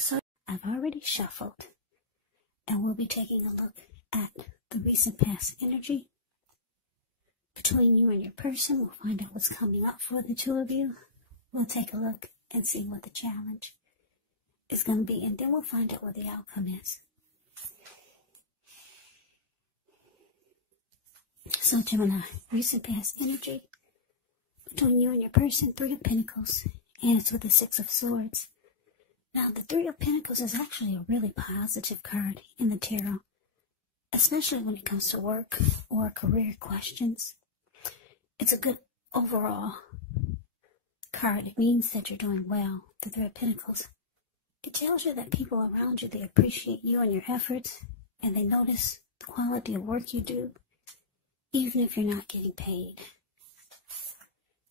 So I've already shuffled, and we'll be taking a look at the recent past energy between you and your person. We'll find out what's coming up for the two of you. We'll take a look and see what the challenge is going to be, and then we'll find out what the outcome is. So Gemini, recent past energy between you and your person, Three of Pentacles, and it's with the Six of Swords. Now, the Three of Pentacles is actually a really positive card in the tarot, especially when it comes to work or career questions. It's a good overall card. It means that you're doing well. The Three of Pentacles, it tells you that people around you, they appreciate you and your efforts, and they notice the quality of work you do, even if you're not getting paid.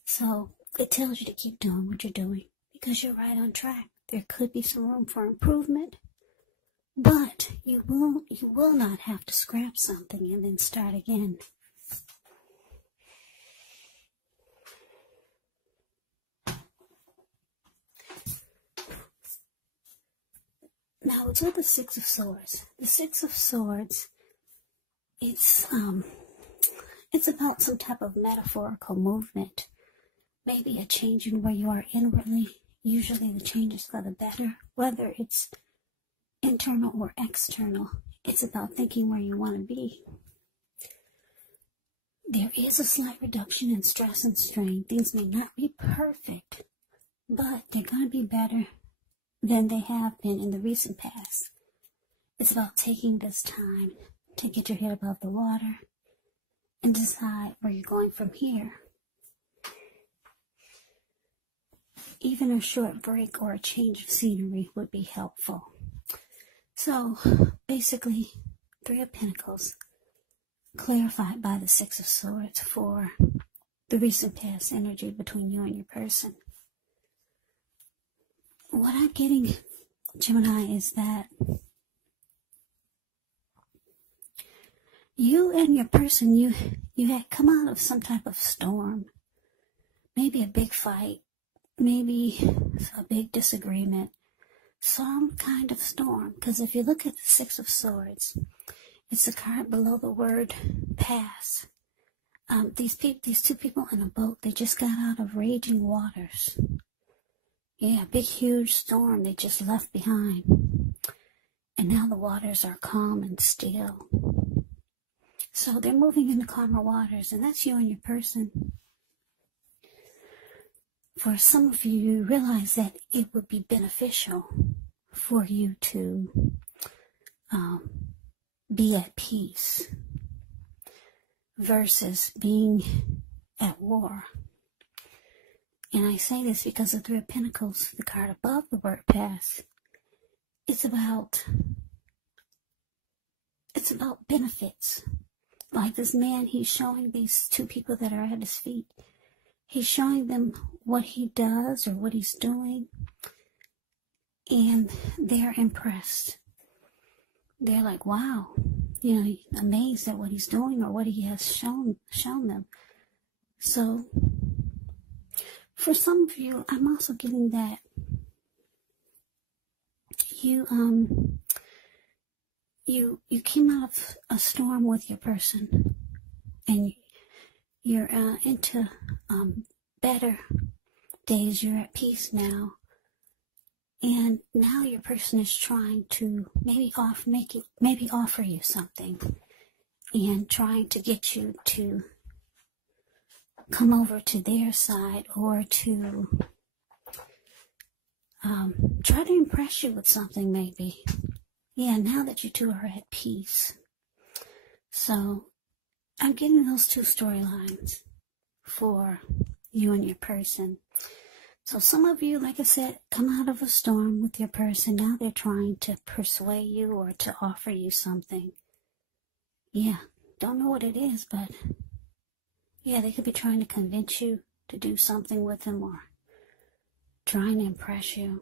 So it tells you to keep doing what you're doing because you're right on track. There could be some room for improvement, but you will not have to scrap something and then start again. Now it's with the Six of Swords. The Six of Swords, it's about some type of metaphorical movement. Maybe a change in where you are inwardly. Usually the change is for the better, whether it's internal or external. It's about thinking where you want to be. There is a slight reduction in stress and strain. Things may not be perfect, but they're going to be better than they have been in the recent past. It's about taking this time to get your head above the water and decide where you're going from here. Even a short break or a change of scenery would be helpful. So, basically, Three of Pentacles, clarified by the Six of Swords for the recent past energy between you and your person. What I'm getting, Gemini, is that you and your person, you had come out of some type of storm. Maybe a big fight. Maybe a big disagreement, some kind of storm. Because if you look at the Six of Swords, it's the card below the word pass. These two people in a boat, they just got out of raging waters. Yeah, big huge storm they just left behind. And now the waters are calm and still. So they're moving into calmer waters, and that's you and your person. For some of you, you realize that it would be beneficial for you to be at peace versus being at war. And I say this because the Three of Pentacles, the card above the word pass, it's about benefits. Like this man, he's showing these two people that are at his feet. He's showing them what he does or what he's doing, and they're impressed. They're like, wow, amazed at what he's doing or what he has shown them. So, for some of you, I'm also getting that you came out of a storm with your person, and you're into better days. You're at peace now, and now your person is trying to maybe offer you something, and trying to get you to come over to their side, or to try to impress you with something maybe. Yeah, now that you two are at peace. So I'm getting those two storylines for you and your person. So some of you, like I said, come out of a storm with your person. Now they're trying to persuade you or to offer you something. Yeah, don't know what it is, but yeah, they could be trying to convince you to do something with them or trying to impress you.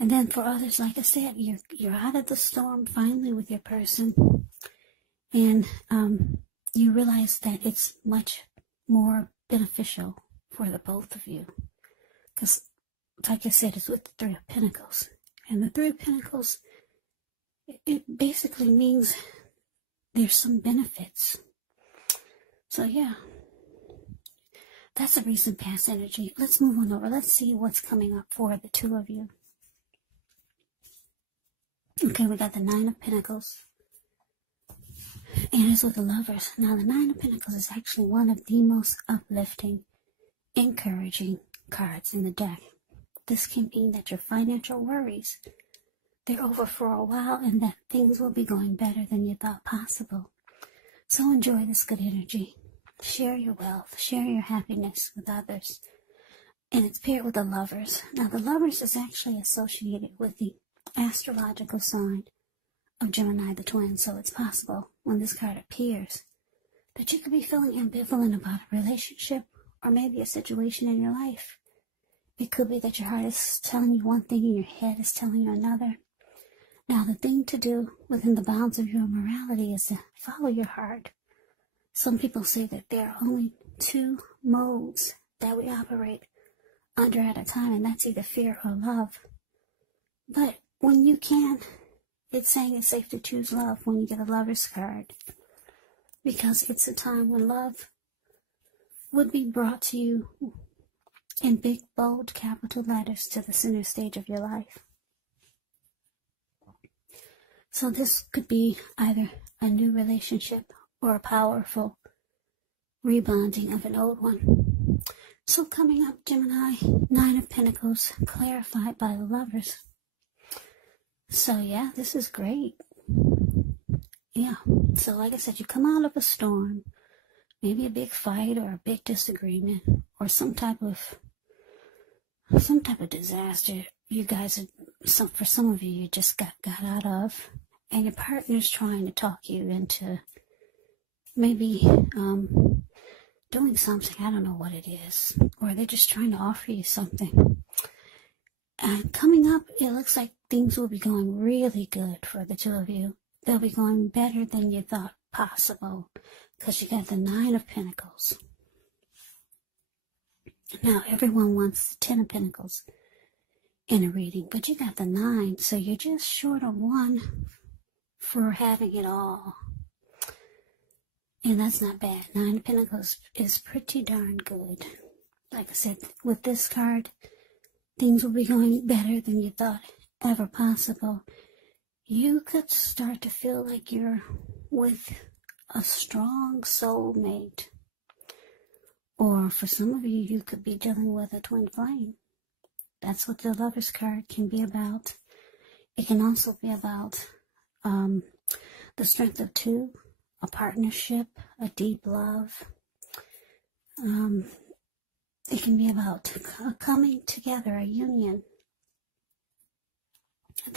And then for others, like I said, you're out of the storm finally with your person. And you realize that it's much more beneficial for the both of you. Because, like I said, it's with the Three of Pentacles. And the Three of Pentacles, it basically means there's some benefits. So yeah, that's a recent past energy. Let's move on over. Let's see what's coming up for the two of you. Okay, we got the Nine of Pentacles. And it's with the Lovers. Now, the Nine of Pentacles is actually one of the most uplifting, encouraging cards in the deck. This can mean that your financial worries, they're over for a while, and that things will be going better than you thought possible. So enjoy this good energy. Share your wealth, share your happiness with others. And it's paired with the Lovers. Now, the Lovers is actually associated with the astrological sign of Gemini, the twin. So it's possible when this card appears that you could be feeling ambivalent about a relationship or maybe a situation in your life. It could be that your heart is telling you one thing and your head is telling you another. Now, the thing to do within the bounds of your morality is to follow your heart. Some people say that there are only two modes that we operate under at a time, and that's either fear or love. But when you can, it's saying it's safe to choose love when you get a Lover's card, because it's a time when love would be brought to you in big, bold, capital letters to the center stage of your life. So this could be either a new relationship or a powerful rebonding of an old one. So coming up, Gemini, Nine of Pentacles, clarified by the Lovers. So yeah, this is great. Yeah, so like I said, you come out of a storm, maybe a big fight or a big disagreement or some type of disaster you guys, for some of you just got out of, and your partner's trying to talk you into maybe doing something, I don't know what it is, or they're just trying to offer you something. And coming up, it looks like things will be going really good for the two of you. They'll be going better than you thought possible, because you got the Nine of Pentacles. Now, everyone wants the Ten of Pentacles in a reading, but you got the Nine, so you're just short of one for having it all. And that's not bad. Nine of Pentacles is pretty darn good. Like I said, with this card, things will be going better than you thought ever possible. You could start to feel like you're with a strong soulmate. Or for some of you, you could be dealing with a twin flame. That's what the Lover's card can be about. It can also be about the strength of two, a partnership, a deep love. It can be about coming together, a union,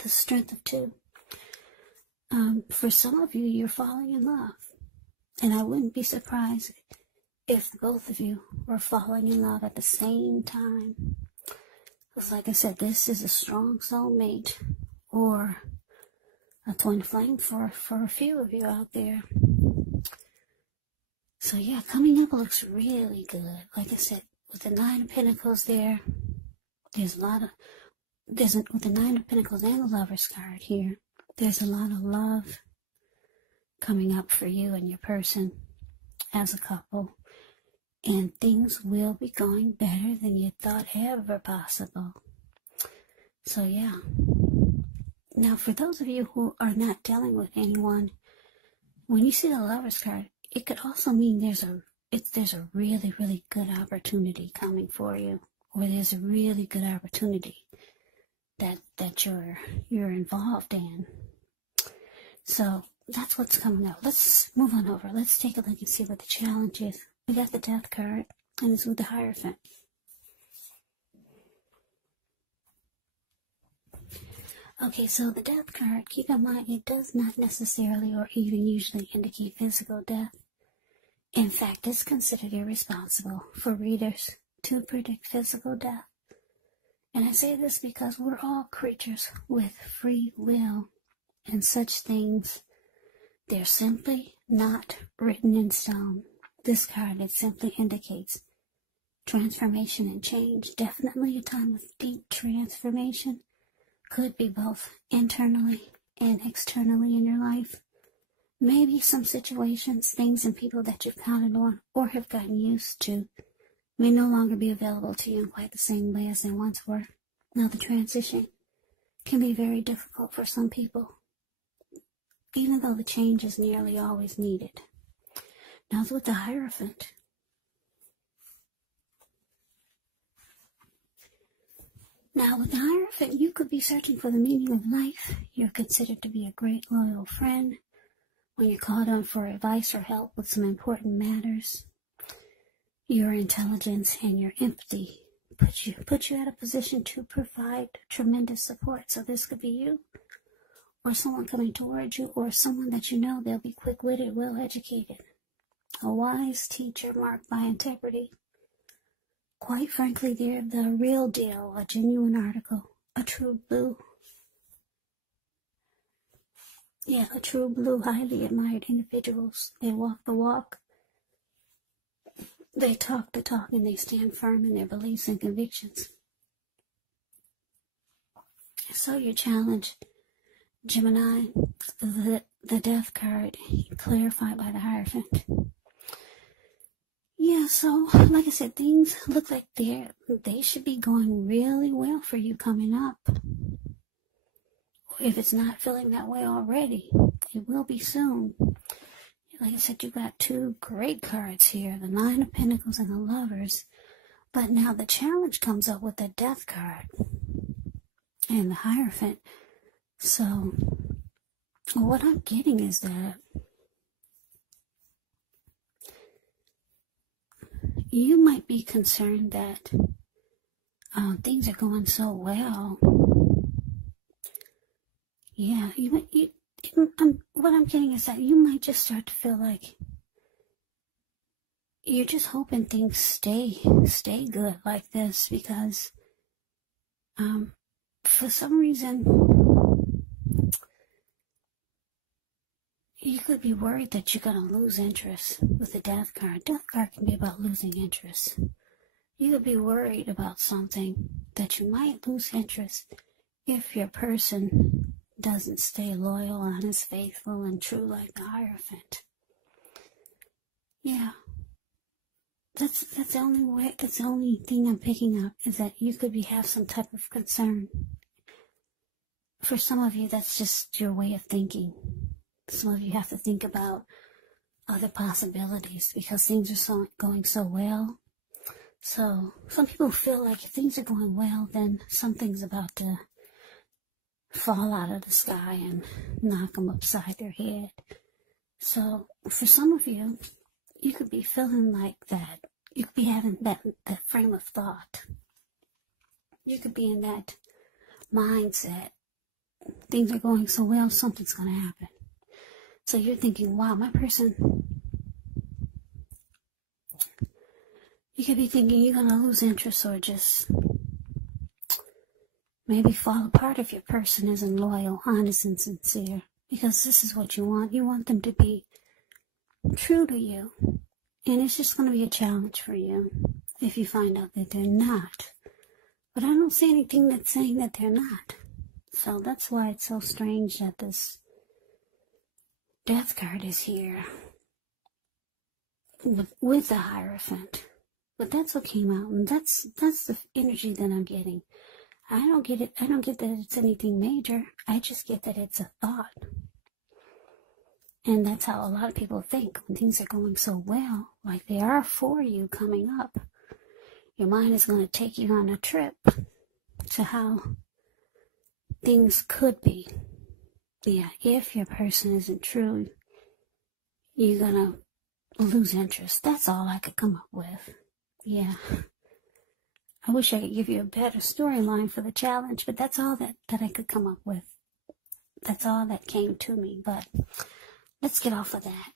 the strength of two. For some of you, you're falling in love. And I wouldn't be surprised if both of you were falling in love at the same time. Because like I said, this is a strong soulmate or a twin flame for a few of you out there. So yeah, coming up looks really good. Like I said, with the Nine of Pentacles there, with the Nine of Pentacles and the Lover's card here, there's a lot of love coming up for you and your person as a couple. And things will be going better than you thought ever possible. So yeah. Now for those of you who are not dealing with anyone, when you see the Lover's card, it could also mean there's a really, really good opportunity coming for you. Or there's a really good opportunity that you're involved in. So that's what's coming up. Let's move on over. Let's take a look and see what the challenge is. We got the Death card, and it's with the Hierophant. Okay, so the Death card, keep in mind, it does not necessarily or even usually indicate physical death. In fact, it's considered irresponsible for readers to predict physical death. And I say this because we're all creatures with free will, and such things, they're simply not written in stone. This card, it simply indicates transformation and change. Definitely a time of deep transformation, could be both internally and externally in your life. Maybe some situations, things, and people that you've counted on or have gotten used to may no longer be available to you in quite the same way as they once were. Now, the transition can be very difficult for some people, even though the change is nearly always needed. Now, with the Hierophant, you could be searching for the meaning of life. You're considered to be a great loyal friend when you're called on for advice or help with some important matters. Your intelligence and your empathy put you at a position to provide tremendous support. So this could be you, or someone coming towards you, or someone that you know. They'll be quick-witted, well-educated, a wise teacher marked by integrity. Quite frankly, they're the real deal, a genuine article, a true blue. Yeah, a true blue, highly admired individuals. They walk the walk, they talk the talk, and they stand firm in their beliefs and convictions. So your challenge, Gemini, the Death card, clarified by the Hierophant. Yeah, so like I said, things look like they should be going really well for you coming up. If it's not feeling that way already, it will be soon. Like I said, you got two great cards here, the Nine of Pentacles and the Lovers. But now the challenge comes up with the Death card and the Hierophant. So what I'm getting is that you might be concerned that things are going so well. Yeah, what I'm getting is that you might just start to feel like you're just hoping things stay good like this, because for some reason you could be worried that you're going to lose interest with the Death card. Death card can be about losing interest. You could be worried about something that you might lose interest if your person doesn't stay loyal, honest, faithful, and true like the Hierophant. Yeah. That's the only way, that's the only thing I'm picking up, is that you could have some type of concern. For some of you, that's just your way of thinking. Some of you have to think about other possibilities because things are going so well. So some people feel like if things are going well, then something's about to fall out of the sky and knock them upside their head. So for some of you, you could be feeling like that. You could be having that frame of thought. You could be in that mindset. Things are going so well, something's going to happen. So you're thinking, wow, my person, you could be thinking you're going to lose interest or just maybe fall apart if your person isn't loyal, honest, and sincere. Because this is what you want. You want them to be true to you. And it's just going to be a challenge for you if you find out that they're not. But I don't see anything that's saying that they're not. So that's why it's so strange that this Death card is here with the Hierophant. But that's what came out, and that's the energy that I'm getting. I don't get it. I don't get that it's anything major. I just get that it's a thought. And that's how a lot of people think when things are going so well, like they are for you coming up. Your mind is going to take you on a trip to how things could be. Yeah, if your person isn't true, you're going to lose interest. That's all I could come up with. Yeah. I wish I could give you a better storyline for the challenge, but that's all that I could come up with. That's all that came to me, but let's get off of that.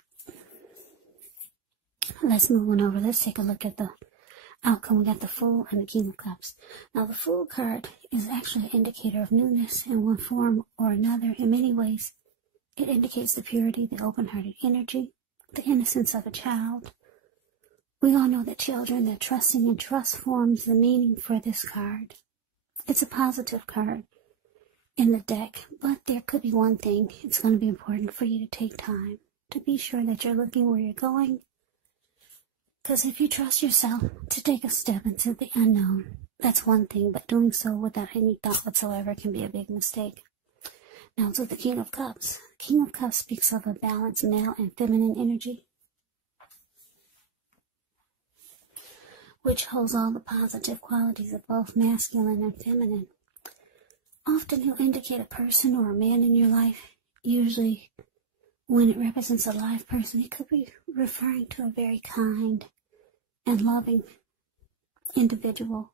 Let's move on over. Let's take a look at the outcome. We got the Fool and the King of Cups. Now, the Fool card is actually an indicator of newness in one form or another. In many ways, it indicates the purity, the open-hearted energy, the innocence of a child. We all know that children, they're trusting, and trust forms the meaning for this card. It's a positive card. in the deck, but there could be one thing. It's going to be important for you to take time to be sure that you're looking where you're going. Because if you trust yourself to take a step into the unknown, that's one thing, but doing so without any thought whatsoever can be a big mistake. Now to the King of Cups. King of Cups speaks of a balanced male and feminine energy, which holds all the positive qualities of both masculine and feminine. Often he'll indicate a person or a man in your life. Usually when it represents a live person, it could be referring to a very kind and loving individual.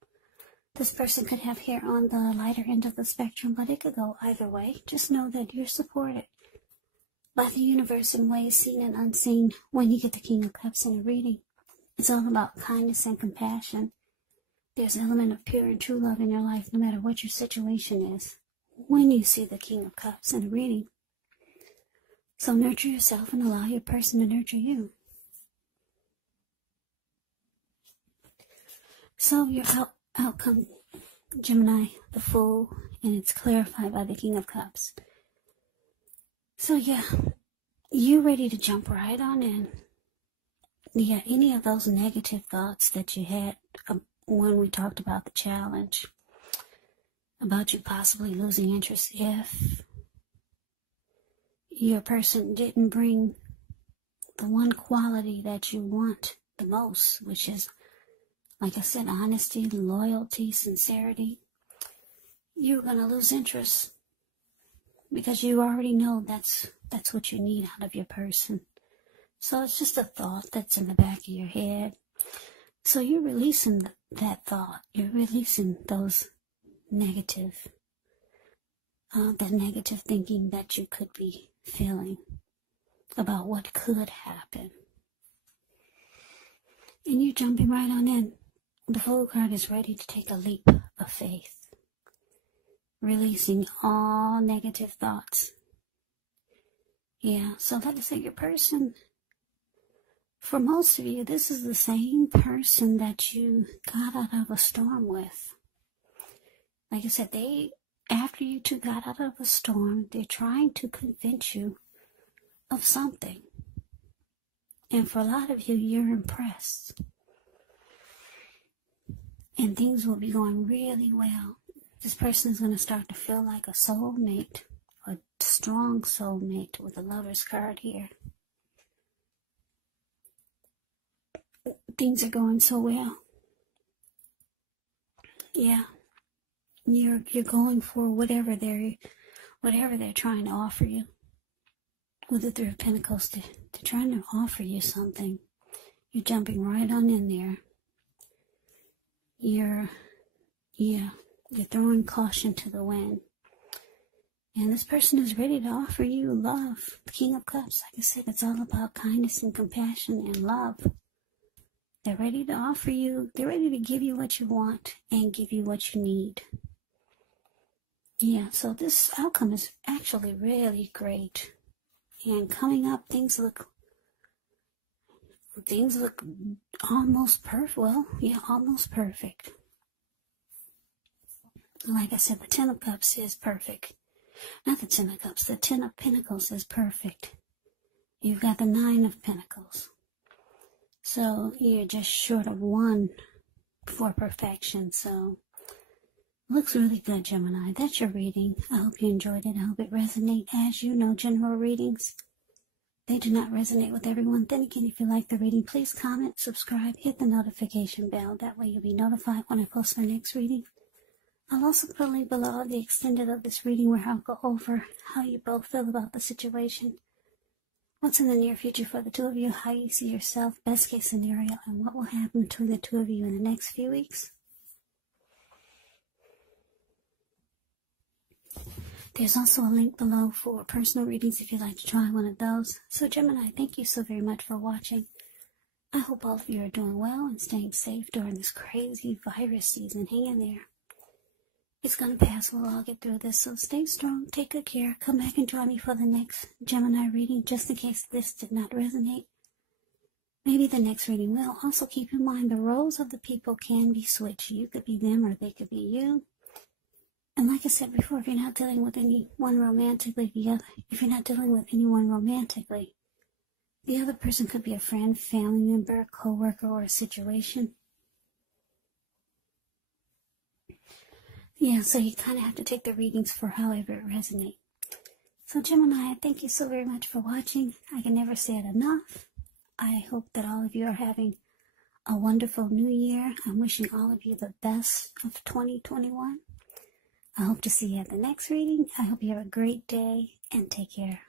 This person could have hair on the lighter end of the spectrum, but it could go either way. Just know that you're supported by the universe in ways seen and unseen when you get the King of Cups in a reading. It's all about kindness and compassion. There's an element of pure and true love in your life, no matter what your situation is, when you see the King of Cups in a reading. So nurture yourself and allow your person to nurture you. So your outcome, Gemini, the Fool, and it's clarified by the King of Cups. So yeah, you're ready to jump right on in. Yeah, any of those negative thoughts that you had when we talked about the challenge, about you possibly losing interest if your person didn't bring the one quality that you want the most, which is, like I said, honesty, loyalty, sincerity, you're going to lose interest because you already know that's what you need out of your person. So it's just a thought that's in the back of your head. So you're releasing that thought. You're releasing those negative, that negative thinking that you could be feeling about what could happen. And you're jumping right on in. The Fool card is ready to take a leap of faith, releasing all negative thoughts. Yeah, so like I said, your person, for most of you, this is the same person that you got out of a storm with. Like I said, after you two got out of a storm, they're trying to convince you of something. And for a lot of you, you're impressed. And things will be going really well. This person is going to start to feel like a soulmate, a strong soulmate with a Lover's card here. Things are going so well. Yeah. You're going for whatever they're trying to offer you. With the Three of Pentacles, they're trying to offer you something. You're jumping right on in there. You're throwing caution to the wind. And this person is ready to offer you love. The King of Cups, like I said, it's all about kindness and compassion and love. They're ready to offer you, they're ready to give you what you want and give you what you need. Yeah, so this outcome is actually really great. And coming up, things look almost perfect. Well, yeah, almost perfect. Like I said, the Ten of Cups is perfect. Not the Ten of Cups, the Ten of Pentacles is perfect. You've got the Nine of Pentacles. So you're just short of one for perfection. So looks really good, Gemini. That's your reading. I hope you enjoyed it. I hope it resonated. As you know, general readings, they do not resonate with everyone. Then again, if you like the reading, please comment, subscribe, hit the notification bell. That way you'll be notified when I post my next reading. I'll also put a link below the extended of this reading where I'll go over how you both feel about the situation, what's in the near future for the two of you, how you see yourself, best case scenario, and what will happen between the two of you in the next few weeks. There's also a link below for personal readings if you'd like to try one of those. So Gemini, thank you so very much for watching. I hope all of you are doing well and staying safe during this crazy virus season. Hang in there. It's going to pass. We'll all get through this. So stay strong. Take good care. Come back and join me for the next Gemini reading, just in case this did not resonate. Maybe the next reading will. Also keep in mind the roles of the people can be switched. You could be them or they could be you. And like I said before, if you're not dealing with anyone romantically, if you're not dealing with anyone romantically, the other person could be a friend, family member, a co-worker, or a situation. Yeah, so you kind of have to take the readings for however it resonates. So Gemini, thank you so very much for watching. I can never say it enough. I hope that all of you are having a wonderful new year. I'm wishing all of you the best of 2021. I hope to see you at the next reading. I hope you have a great day and take care.